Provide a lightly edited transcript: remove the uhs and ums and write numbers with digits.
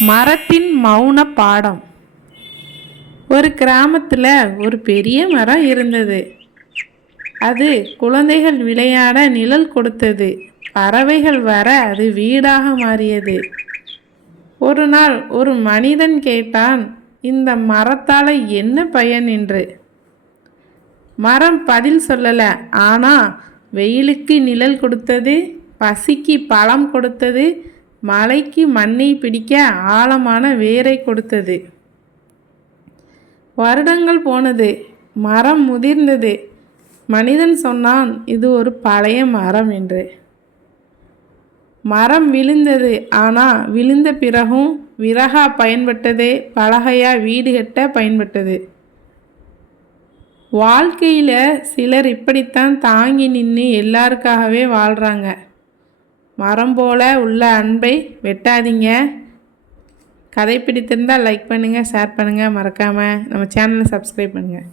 மரத்தின் மௌன பாடம். ஒரு கிராமத்தில் ஒரு பெரிய மரம் இருந்தது. அது குழந்தைகள் விளையாட நிழல் கொடுத்தது. பறவைகள் வர அது வீடாக மாறியது. ஒரு நாள் ஒரு மனிதன் கேட்டான், இந்த மரத்தால் என்ன பயன் என்று. மரம் பதில் சொல்லல. ஆனா வெயிலுக்கு நிழல் கொடுத்தது, பசிக்கு பழம் கொடுத்தது, மலைக்கு மண்ணை பிடிக்க ஆழமான வேரை கொடுத்தது. வருடங்கள் போனது, மரம் முதிர்ந்தது. மனிதன் சொன்னான், இது ஒரு பழைய மரம் என்று. மரம் விழுந்தது. ஆனால் விழுந்த பிறகும் விறகா பயன்பட்டது, பலகையா வீடு கட்ட பயன்பட்டது. வாழ்க்கையில் சிலர் இப்படித்தான் தாங்கி நின்று எல்லாருக்காகவே வாழ்கிறாங்க. மரம் போல உள்ள அன்பை வெட்டாதீங்க. கதை பிடித்திருந்தால் லைக் பண்ணுங்கள், ஷேர் பண்ணுங்கள், மறக்காமல் நம்ம சேனலை சப்ஸ்கிரைப் பண்ணுங்கள்.